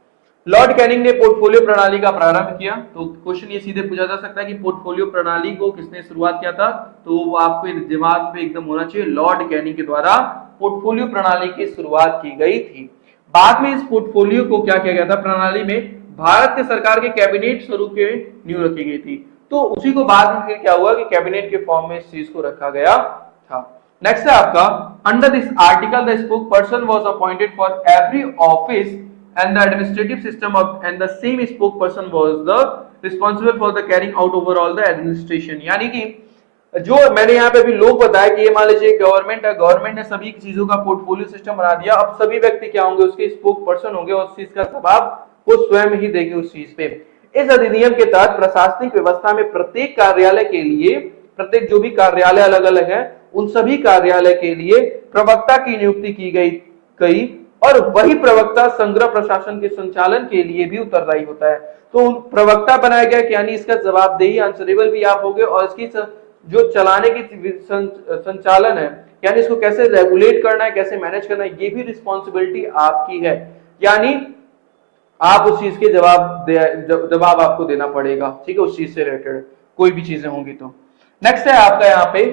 लॉर्ड कैनिंग ने पोर्टफोलियो प्रणाली का प्रारंभ किया। तो क्वेश्चन ये सीधे पूछा जा सकता है कि पोर्टफोलियो प्रणाली को किसने शुरुआत किया था, तो वो आपके दिमाग पे एकदम होना चाहिए, लॉर्ड कैनिंग के द्वारा पोर्टफोलियो प्रणाली की शुरुआत की गई थी। बाद में इस पोर्टफोलियो को क्या किया गया था, प्रणाली में भारत के सरकार के कैबिनेट स्वरूप के नींव रखी गई थी। तो उसी को बाद में फिर क्या हुआ कि कैबिनेट के फॉर्म में इस चीज को रखा गया था। नेक्स्ट है आपका, under this article the spoke person was appointed for every office and the administrative system of and the same spokesperson was the responsible for the carrying out overall the administration। यानी कि जो मैंने यहाँ पे अभी लोग बताया कि ये मान लीजिए गवर्नमेंट है, गवर्नमेंट ने सभी चीजों का पोर्टफोलियो सिस्टम बना दिया। अब सभी व्यक्ति क्या होंगे, उसके स्पोक पर्सन होंगे और उस चीज का जवाब वो स्वयं ही देंगे उस चीज पे। इस अधिनियम के तहत प्रशासनिक व्यवस्था में प्रत्येक कार्यालय के लिए, प्रत्येक जो भी कार्यालय अलग अलग है उन सभी कार्यालय के लिए प्रवक्ता की नियुक्ति की गई और वही प्रवक्ता संग्रह प्रशासन के संचालन के लिए भी उत्तरदायी होता है। तो प्रवक्ता बनाया गया, यानी इसका जवाबदेही आंसरेबल भी आप होगे और इसकी जो चलाने की संचालन है, यानी इसको कैसे रेगुलेट करना है, कैसे मैनेज करना है, ये भी रिस्पॉन्सिबिलिटी आपकी है। यानी आप उस चीज के जवाब आपको देना पड़ेगा, ठीक है, उस चीज से रिलेटेड कोई भी चीजें होंगी तो। नेक्स्ट है आपका यहाँ पे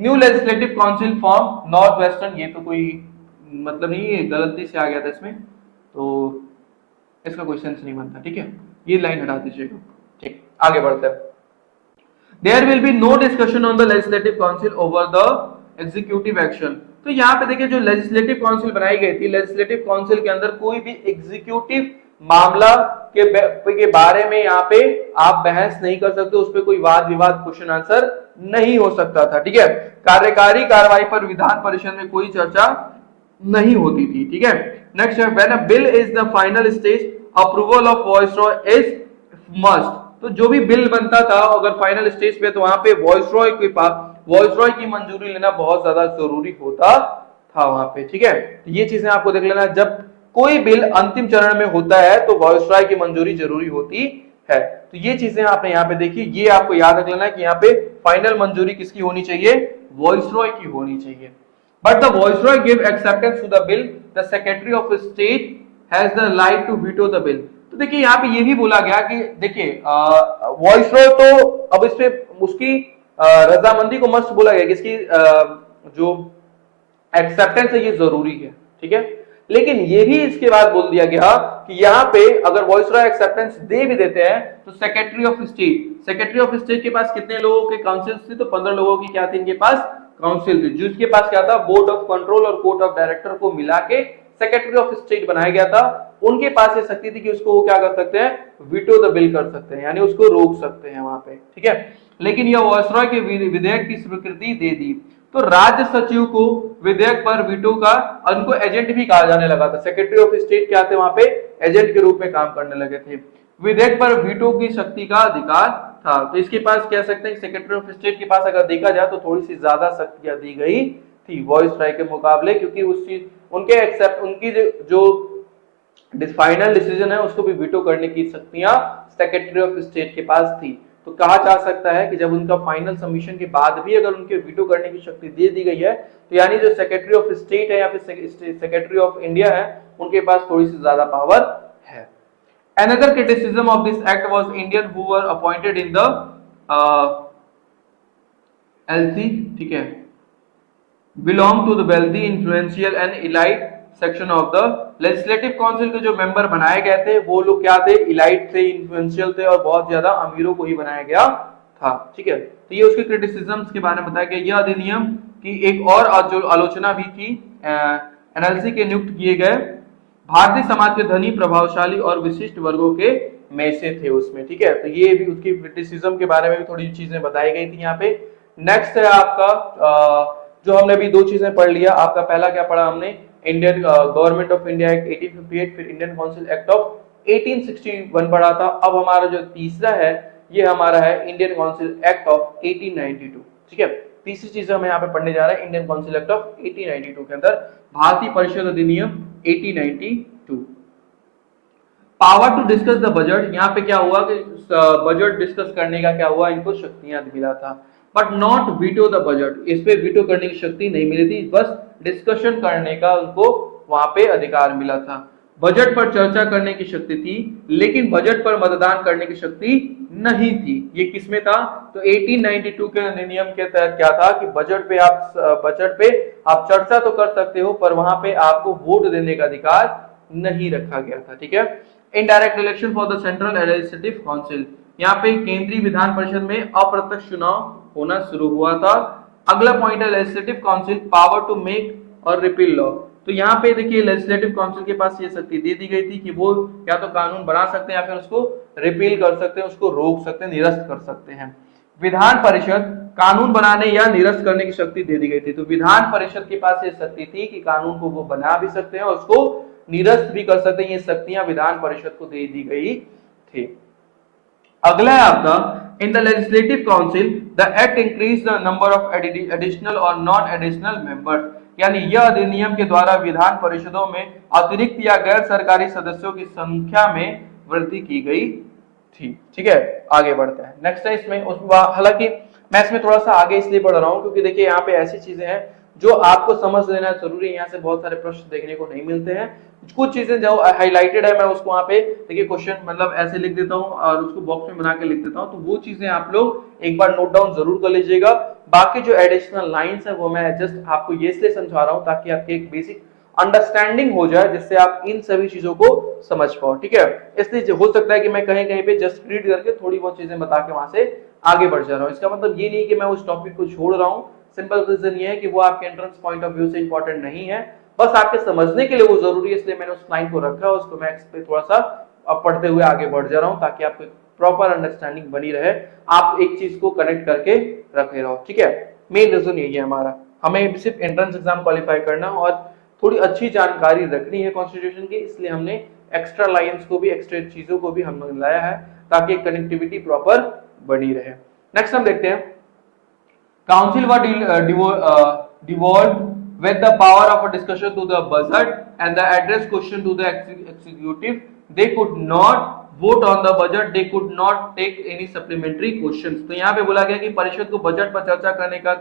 new legislative council form north western. ये तो कोई मतलब नहीं है, गलती से आ गया था इसमें, तो इसका कोई सेंस नहीं बनता, ठीक है, ये लाइन हटा दीजिएगा। ठीक, आगे बढ़ते हैं। There will be no discussion on the legislative council over the executive action. तो यहाँ पे देखिए जो लेजिस्लेटिव काउंसिल बनाई गई थी, लेजिस्लेटिव काउंसिल के अंदर कोई भी एग्जीक्यूटिव मामला के बारे में यहाँ पे आप बहस नहीं कर सकते, उस पर कोई वाद विवाद क्वेश्चन आंसर नहीं हो सकता था, ठीक है। कार्यकारी कार्रवाई पर विधान परिषद में कोई चर्चा नहीं होती थी, ठीक है। नेक्स्ट है, when a bill is the final stage approval of viceroy is must. तो जो भी बिल बनता था अगर फाइनल स्टेज पे तो वहां पे वॉइसरॉय के पास वॉइसरॉय की मंजूरी लेना बहुत ज्यादा जरूरी होता था वहां पे, ठीक है। तो ये चीजें आपको देख लेना, जब कोई बिल अंतिम चरण में होता है तो वॉइसरॉय की मंजूरी जरूरी होती है। तो ये चीजें आपने यहाँ पे देखी, ये आपको याद रख लेना कि यहाँ पे फाइनल मंजूरी किसकी होनी चाहिए, वॉइसरॉय की होनी चाहिए। But the viceroy gave acceptance to the bill. The Secretary of State has the right to veto the bill. तो देखिए यहाँ पे ये भी बोला गया कि देखिए वॉइसरॉय तो अब इस पे उसकी रजामंदी को मस्ट बोला गया कि इसकी जो एक्सेप्टेंस है ये जरूरी है, ठीक है। लेकिन ये भी इसके बाद बोल दिया गया कि यहाँ पे अगर वॉइसरॉय एक्सेप्टेंस दे भी देते हैं तो सेक्रेटरी ऑफ स्टेट के पास कितने लोगों के काउंसिल थी, तो 15 लोगों की क्या थी इनके पास काउंसिल थी, जिसके पास क्या था बोर्ड ऑफ कंट्रोल और कोर्ट ऑफ डायरेक्टर को मिला के सेक्रेटरी ऑफ स्टेट बनाया गया था। उनके पास ये शक्ति थी कि उसको वो क्या कर सकते हैं, वीटो द बिल कर सकते हैं, यानी उसको रोक सकते हैं वहां पे, ठीक है। लेकिन यह वॉइसरॉय के विधेयक की स्वीकृति दे दी तो राज्य सचिव को विधेयक पर वीटो का, उनको एजेंट भी कहा जाने लगा था। सेक्रेटरी ऑफ स्टेट क्या थे वहां पे, एजेंट के रूप में काम करने लगे थे। विधेयक पर वीटो की शक्ति का अधिकार था। तो इसके पास कह सकते हैं सेक्रेटरी ऑफ स्टेट के पास अगर देखा जाए तो थोड़ी सी ज्यादा शक्तियां दी गई थी वॉइसरॉय के मुकाबले, क्योंकि उस चीज उनकी जो फाइनल डिसीजन है उसको भी वीटो करने की शक्तियां सेक्रेटरी ऑफ स्टेट के पास थी। तो कहा जा सकता है कि जब उनका फाइनल सबमिशन के बाद भी अगर उनके वीटो करने की शक्ति दे दी गई है तो यानी जो सेक्रेटरी ऑफ स्टेट है या फिर सेक्रेटरी ऑफ इंडिया है उनके पास थोड़ी सी ज्यादा पावर है। Another criticism of this act was Indian who were appointed in the LC, ठीक है, belong to the wealthy, influential and elite section of the legislative council के जो मेंबर बनाए गए थे वो लोग क्या थे, इलाइट थे, इन्फ्लुएंशियल थे और बहुत ज्यादा अमीरों को ही बनाया गया था। ठीक है, तो ये उसके क्रिटिसिज्म्स के बारे में बताया गया। यह अधिनियम की एक और जो आलोचना भी की, एनएलसी के नियुक्त किए गए भारतीय समाज के धनी, प्रभावशाली और विशिष्ट वर्गों के में से थे उसमें। ठीक है, तो ये भी उसकी क्रिटिसिज्म के बारे में भी थोड़ी चीजें बताई गई थी यहाँ पे। नेक्स्ट है आपका जो हमने अभी दो चीजें पढ़ लिया। आपका पहला क्या पढ़ा हमने, Indian government of India act 1858, फिर इंडियन काउंसिल एक्ट ऑफ 1861 पढ़ा था। अब हमारा जो तीसरा है ये हमारा है इंडियन काउंसिल एक्ट ऑफ 1892। ठीक है, तीसरी चीज हम यहाँ पे पढ़ने जा रहे हैं इंडियन काउंसिल एक्ट ऑफ 1892 के अंदर भारतीय परिषद अधिनियम 1892। Power to discuss the budget, यहाँ पे क्या हुआ कि बजट डिस्कस करने का क्या हुआ, इनको शक्तियां मिला था, but not veto the budget, इस पे वीटो करने की शक्ति नहीं मिली थी, बस डिस्कशन करने का उनको वहां पे अधिकार मिला था। बजट पर चर्चा करने की शक्ति थी, लेकिन बजट पर मतदान करने की शक्ति नहीं थी। ये किसमें था, तो 1892 के अधिनियम के तहत क्या था कि बजट पे आप चर्चा तो कर सकते हो, पर वहां पे आपको वोट देने का अधिकार नहीं रखा गया था। ठीक है, indirect election for the central legislative council, यहाँ पे केंद्रीय विधान परिषद में अप्रत्यक्ष चुनाव होना शुरू हुआ था। अगला पॉइंट है legislative council power to make और रिपील लॉ। तो यहाँ पे देखिए लेजिस्लेटिव काउंसिल के पास ये शक्ति दे दी गई थी कि वो या तो कानून बना सकते हैं या फिर उसको रिपील कर सकते हैं, उसको रोक सकते हैं, निरस्त कर सकते हैं। विधान परिषद कानून बनाने या निरस्त करने की शक्ति दे दी गई थी। तो विधान परिषद के पास ये शक्ति थी कि कानून को वो बना भी सकते हैं और उसको निरस्त भी कर सकते हैं। ये शक्तियां विधान परिषद को दे दी गई थी। अगला है आपका in the legislative council the act increase the number of additional और नॉन एडिशनल मेंबर्स, यानी यह अधिनियम के द्वारा विधान परिषदों में अतिरिक्त या गैर सरकारी सदस्यों की संख्या में वृद्धि की गई थी। ठीक है, आगे बढ़ते हैं। नेक्स्ट है इसमें हालांकि मैं इसमें थोड़ा सा आगे इसलिए बढ़ रहा हूं क्योंकि देखिए यहाँ पे ऐसी चीजें हैं जो आपको समझ लेना जरूरी है। यहाँ से बहुत सारे प्रश्न देखने को नहीं मिलते हैं। कुछ चीजें जो हाईलाइटेड है मैं उसको वहां पे देखिए क्वेश्चन मतलब ऐसे लिख देता हूँ और उसको बॉक्स में बना के लिख देता हूँ, तो वो चीजें आप लोग एक बार नोट डाउन जरूर कर लीजिएगा। बाकी जो एडिशनल लाइंस है वो मैं जस्ट आपको ये इसलिए समझा रहा हूँ ताकि आपकी एक बेसिक अंडरस्टैंडिंग हो जाए, जिससे आप इन सभी चीजों को समझ पाओ। ठीक है, इसलिए हो सकता है कि मैं कहीं कहीं पे जस्ट रीड करके थोड़ी बहुत चीजें बता के वहां से आगे बढ़ जा रहा हूँ। इसका मतलब ये नहीं कि मैं उस टॉपिक को छोड़ रहा हूँ, सिंपल रीजन ये है कि वो आपके एंट्रेंस पॉइंट ऑफ व्यू से इंपॉर्टेंट नहीं है, बस आपके समझने के लिए वो जरूरी है, इसलिए मैंने उस लाइन को रखा है। उसको मैं इस पे थोड़ा सा अब पढ़ते हुए आगे बढ़ जा रहा हूँ ताकि आपको प्रॉपर अंडरस्टैंडिंग बनी रहे, आप एक चीज को कनेक्ट करके रखे रहो। ठीक है, मेन रीजन यही है हमारा, हमें सिर्फ एंट्रेंस एग्जाम क्वालिफाई करना और थोड़ी अच्छी जानकारी रखनी है कॉन्स्टिट्यूशन की, इसलिए हमने एक्स्ट्रा लाइंस को भी एक्स्ट्रा चीजों को भी हमने लाया है ताकि कनेक्टिविटी प्रॉपर बनी रहे। नेक्स्ट हम देखते हैं council were devolve with the power of a discussion to the budget and the address question to the executive. They could not vote on the budget, they could not take any supplementary questions. तो यहाँ पे बोला गया कि परिषद को budget पर चर्चा करने का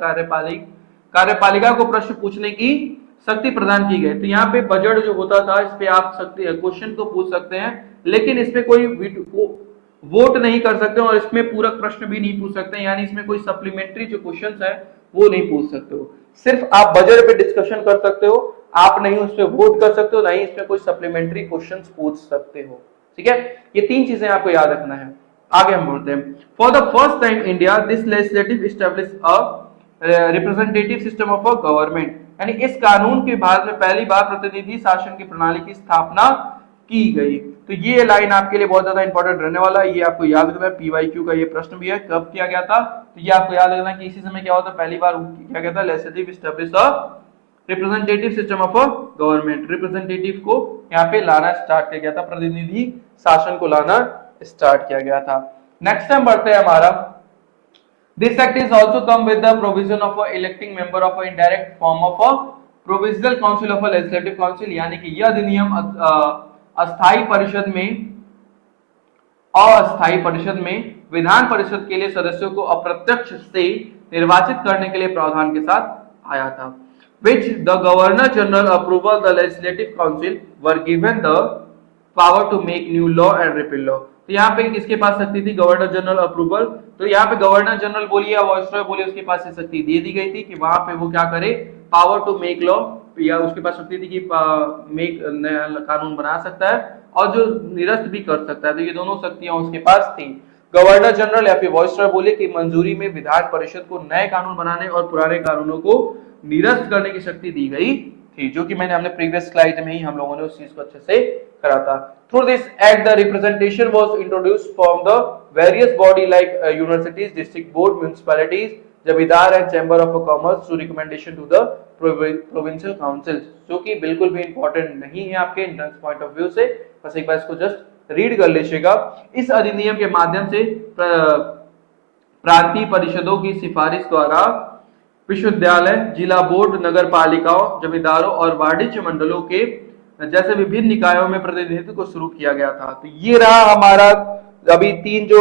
कार्यपालिका को प्रश्न पूछने की शक्ति प्रदान की गई। तो यहाँ पे बजट जो होता था इस पे आप क्वेश्चन को पूछ सकते हैं, लेकिन इसमें कोई वोट नहीं कर सकते और इसमें पूरक प्रश्न भी नहीं पूछ सकते, यानी इसमें कोई सप्लीमेंट्री जो क्वेश्चंस है वो नहीं पूछ सकते हो। सिर्फ आप बजट पे डिस्कशन कर सकते हो, आप नहीं उस पे वोट कर सकते हो, नहीं इसमें कोई सप्लीमेंट्री क्वेश्चंस पूछ सकते हो। ठीक है, ये तीन चीजें आपको याद रखना है। आगे हम बोलते हैं for the first time India this legislative establish a representative system of a government, यानी इस कानून के भारत में पहली बार प्रतिनिधि शासन की प्रणाली की स्थापना की गई। तो ये लाइन आपके लिए बहुत ज्यादा इंपॉर्टेंट रहने वाला है, ये आपको याद रखना है। पीवाईक्यू का ये प्रश्न भी है, कब किया गया था, तो ये आपको याद रखना कि इसी समय क्या होता है, पहली बार क्या गया था, legislative establish the representative system of a government. Representative को यहाँ पे लाना स्टार्ट किया गया था, प्रतिनिधि शासन को लाना स्टार्ट किया गया था। नेक्स्ट टाइम बढ़ते हैं हमारा this act is also come with the provision of electing member of indirect form of a provisional council of a legislative council, यानी कि यह अधिनियम अस्थायी परिषद में अस्थायी परिषद में विधान परिषद के लिए सदस्यों को अप्रत्यक्ष से निर्वाचित करने के लिए प्रावधान के साथ आया था। which the governor general approval the legislative council were given the power to make new law and repeal law। तो यहाँ पे किसके पास शक्ति थी, गवर्नर जनरल अप्रूवल। तो यहाँ पे गवर्नर जनरल बोलिए या वाइसरॉय बोलिए, उसके पास ये शक्ति दे दी गई थी कि वहां पे वो क्या करे, पावर टू मेक लॉ, या उसके पास शक्ति थी कि मेक कानून बना सकता है और जो निरस्त भी कर सकता है। तो ये दोनों शक्तियां उसके पास थी। गवर्नर जनरल या फिर वाइसरॉय बोले कि मंजूरी में विधान परिषद को नए कानून बनाने और पुराने कानूनों को निरस्त करने की शक्ति दी गई थी, जो कि हमने प्रीवियस स्लाइड में ही हम लोगों ने उस चीज को अच्छे से करा था। Through this act the representation was introduced from the various body like universities, district board, municipalities, zamindar and chamber of commerce to recommendation to the provincial council, जो कि बिल्कुल भी इंपॉर्टेंट नहीं है आपके एंट्रेंस पॉइंट ऑफ व्यू से, बस एक बार इसको जस्ट रीड कर लीजिएगा। इस अधिनियम के माध्यम से प्रांतीय परिषदों की सिफारिश द्वारा विश्वविद्यालय, जिला बोर्ड, नगर पालिकाओं, जमींदारों और वाणिज्य मंडलों के जैसे विभिन्न निकायों में प्रतिनिधित्व को शुरू किया गया था। तो ये रहा हमारा अभी 3 जो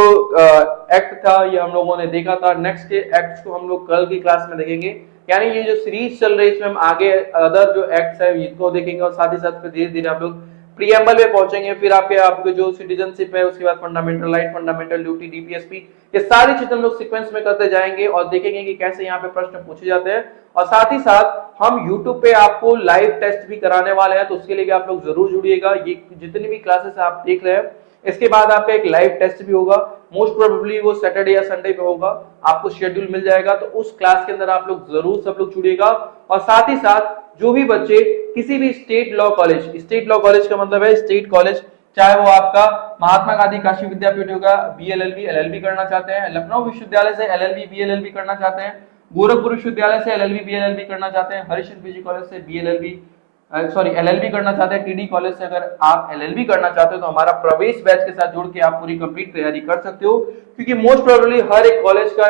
एक्ट था, ये हम लोगों ने देखा था। नेक्स्ट के एक्ट्स को हम लोग कल की क्लास में देखेंगे, यानी ये जो सीरीज चल रही है इसमें हम आगे अदर जो एक्ट्स है इनको देखेंगे और साथ ही साथ फिर धीरे धीरे आप लोग प्रीएम्बल में पहुंचेंगे, फिर आपके जो सिटीजनशिप है, उसके बाद fundamental right, fundamental duty, DPSP, ये सारी चीजें हम लोग सीक्वेंस में करते जाएंगे और देखेंगे कि कैसे यहाँ पे प्रश्न पूछे जाते हैं। और साथ ही साथ हम YouTube पे आपको लाइव टेस्ट भी कराने वाले हैं, तो उसके लिए भी आप लोग जरूर जुड़िएगा। ये जितनी भी क्लासेस आप देख रहे हैं, इसके बाद आपका एक लाइव टेस्ट भी होगा, मोस्ट प्रोबेबली वो सैटरडे या संडे पे होगा, आपको शेड्यूल मिल जाएगा, तो उस क्लास के अंदर आप लोग जरूर सब लोग जुड़िएगा। और साथ ही साथ जो भी बच्चे किसी भी स्टेट लॉ कॉलेज का मतलब है स्टेट कॉलेज, चाहे वो आपका महात्मा गांधी काशी विद्यापीठ होगा, बीएलएलबी एलएलबी करना चाहते हैं, लखनऊ विश्वविद्यालय से एलएलबी बीएलएलबी करना चाहते हैं, गोरखपुर विश्वविद्यालय से एलएलबी बीएलएलबी करना चाहते हैं, हरिश्चंद्र पीजी कॉलेज से एलएलबी करना चाहते हैं, टीडी कॉलेज से अगर आप एलएलबी करना चाहते हो तो हमारा प्रवेश बैच के साथ जुड़ के आप पूरी कंप्लीट तैयारी कर सकते हो, क्योंकि मोस्ट प्रोबेबली हर एक कॉलेज का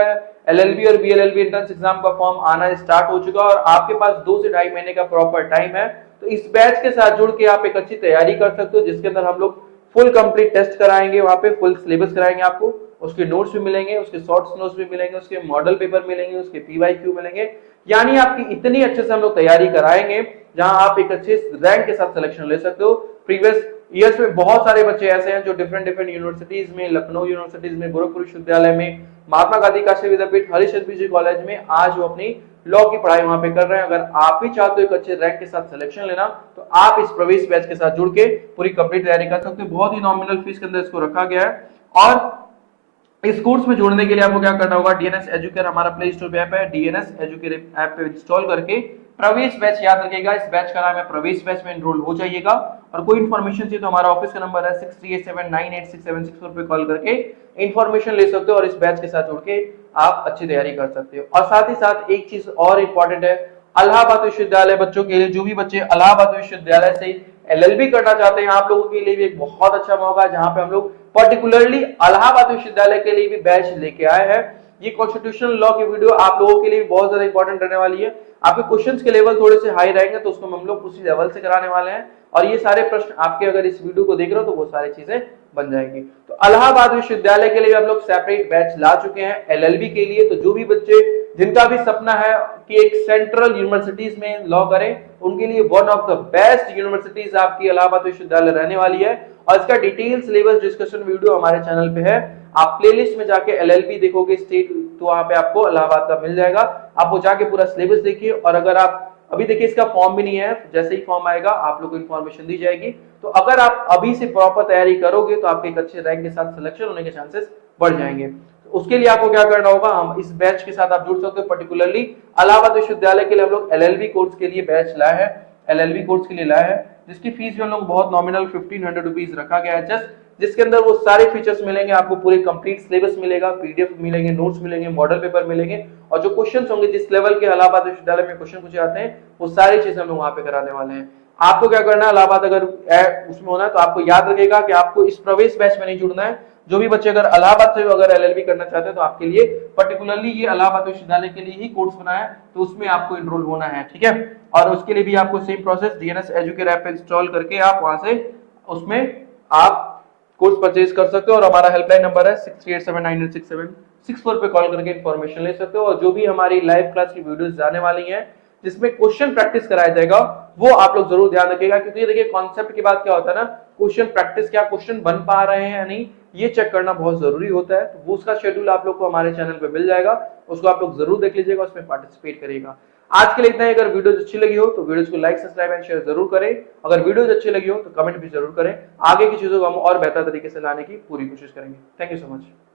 एलएलबी और बीएलएलबी एंट्रेंस एग्जाम का फॉर्म आना स्टार्ट हो चुका और आपके पास 2 से 2.5 महीने का प्रॉपर टाइम है। तो इस बैच के साथ जुड़ के आप एक अच्छी तैयारी कर सकते हो, जिसके अंदर हम लोग फुल कंप्लीट टेस्ट कराएंगे, वहां पे फुल सिलेबस कराएंगे आपको, उसके नोट्स भी मिलेंगे, उसके शॉर्ट्स नोट्स भी मिलेंगे, उसके मॉडल पेपर मिलेंगे, उसके पीवाईक्यू मिलेंगे, यानी आपकी इतनी अच्छे से हम लोग तैयारी कराएंगे जहां आप एक अच्छे रैंक के साथ सिलेक्शन ले सकते हो। प्रीवियस ईयर्स में बहुत सारे बच्चे ऐसे हैं जो डिफरेंट यूनिवर्सिटीज में, लखनऊ यूनिवर्सिटीज में, गोरखपुर विश्वविद्यालय में, महात्मा गांधी काशी विद्यापीठ, हरिश्चंद्र पीजी कॉलेज में आज वो अपनी लॉ की पढ़ाई वहां पे कर रहे हैं। अगर आप भी चाहते हो एक अच्छे रैंक के साथ सिलेक्शन लेना, तो आप इस प्रवेश बैच के साथ जुड़ के पूरी कंप्लीट तैयारी कर सकते हो। बहुत ही नॉमिनल फीस के अंदर इसको रखा गया है। और इस कोर्स में जुड़ने के लिए आपको क्या करना होगा, डीएनएस एजुकेयर हमारा प्ले स्टोर पे ऐप है, डीएनएस एजुकेयर ऐप पे इंस्टॉल करके प्रवेश बैच याद रखिएगा, इस बैच का नाम है प्रवेश बैच में एनरोल हो जाइएगा। और कोई इन्फॉर्मेशन चाहिए तो हमारा ऑफिस का नंबर है 6387986764 पे कॉल करके इन्फॉर्मेशन ले सकते हो और इस बैच के साथ जुड़ के आप अच्छी तैयारी कर सकते हो। और साथ ही साथ एक चीज और इंपॉर्टेंट है, इलाहाबाद विश्वविद्यालय बच्चों के लिए, जो भी बच्चे इलाहाबाद विश्वविद्यालय से एलएलबी करना चाहते हैं, आप लोगों के लिए भी एक बहुत अच्छा मौका है, जहां पे हम लोग पर्टिकुलरली इलाहाबाद विश्वविद्यालय के लिए भी बैच लेके आए हैं। ये कॉन्स्टिट्यूशनल लॉ की वीडियो आप लोगों के लिए बहुत ज्यादा इंपॉर्टेंट रहने वाली है। आपके क्वेश्चंस के लेवल थोड़े से हाई रहेंगे तो उसको हम लोग उसी लेवल से कराने वाले हैं, और ये सारे प्रश्न आपके अगर इस वीडियो को देख रहे हो तो वो सारी चीजें बन जाएंगी। तो इलाहाबाद विश्वविद्यालय के लिए हम लोग सेपरेट बैच ला चुके हैं एलएलबी के लिए। तो जो भी बच्चे जिनका भी सपना है कि एक सेंट्रल यूनिवर्सिटीज में लॉ करें, उनके लिए one of the best universities आपकी इलाहाबाद विश्वविद्यालय रहने वाली है। और इसका डिटेल सिलेबस डिस्कशन वीडियो हमारे चैनल पे है, आप प्लेलिस्ट में जाके एलएलबी देखोगे स्टेट, तो वहां पे आपको इलाहाबाद का मिल जाएगा, आप वो जाके पूरा सिलेबस देखिए। और अगर आप अभी देखिए इसका फॉर्म भी नहीं है, जैसे ही फॉर्म आएगा आप लोग को इन्फॉर्मेशन दी जाएगी। तो अगर आप अभी से प्रॉपर तैयारी करोगे तो आपके एक अच्छे रैंक के साथ सिलेक्शन होने के चांसेस बढ़ जाएंगे। तो उसके लिए आपको क्या करना होगा, हम इस बैच के साथ आप जुड़ सकते हो। पर्टिकुलरली इलाहाबाद विश्वविद्यालय के लिए हम लोग एलएलबी कोर्स के लिए बैच लाए हैं, एलएलबी कोर्स के लिए लाए हैं, जिसकी फीस भी हम लोग बहुत नॉमिनल 1500 रुपीज रखा गया है जस्ट, जिसके अंदर वो सारे फीचर्स मिलेंगे आपको, पूरे कंप्लीट सिलेबस मिलेगा, पीडीएफ मिलेंगे, नोट्स मिलेंगे, मॉडल पेपर मिलेंगे, और जो क्वेश्चंस होंगे जिस लेवल के इलाहाबाद विश्वविद्यालय में क्वेश्चन पूछे जाते हैं वो सारी चीजें हम लोग वहां पे कराने वाले हैं। आपको क्या करना है, इलाहाबाद अगर उसमें होना है तो आपको याद रखेगा कि आपको इस प्रवेश बैच में नहीं जुड़ना है। जो भी बच्चे अगर इलाहाबाद से अगर एलएलबी करना चाहते हैं तो आपके लिए पर्टिकुलरली ये इलाहाबाद विश्वविद्यालय के लिए ही कोर्स बनाया है, तो उसमें आपको एनरोल होना है, ठीक है। और उसके लिए भी आपको same process DNS educare app install करके आप वहां से उसमें आप कोर्स परचेज कर सकते हो। और हमारा हेल्पलाइन नंबर है 6387986764 पे कॉल करके इन्फॉर्मेशन ले सकते हो। और जो भी हमारी लाइव क्लास की वीडियोस जाने वाली हैं जिसमें क्वेश्चन प्रैक्टिस कराया जाएगा, वो आप लोग जरूर ध्यान रखिएगा, क्योंकि देखिए कॉन्सेप्ट के बाद क्या होता है ना, क्वेश्चन प्रैक्टिस, क्या क्वेश्चन बन पा रहे हैं या नहीं, ये चेक करना बहुत जरूरी होता है। तो वो उसका शेड्यूल आप लोग को हमारे चैनल पे मिल जाएगा, उसको आप लोग जरूर देख लीजिएगा, उसमें पार्टिसिपेट करिएगा। आज के लिए इतना ही। अगर वीडियोस अच्छी लगी हो तो वीडियोस को लाइक, सब्सक्राइब एंड शेयर जरूर करें। अगर वीडियोस अच्छी लगी हो तो कमेंट भी जरूर करें। आगे की चीजों को हम और बेहतर तरीके से लाने की पूरी कोशिश करेंगे। Thank you so much.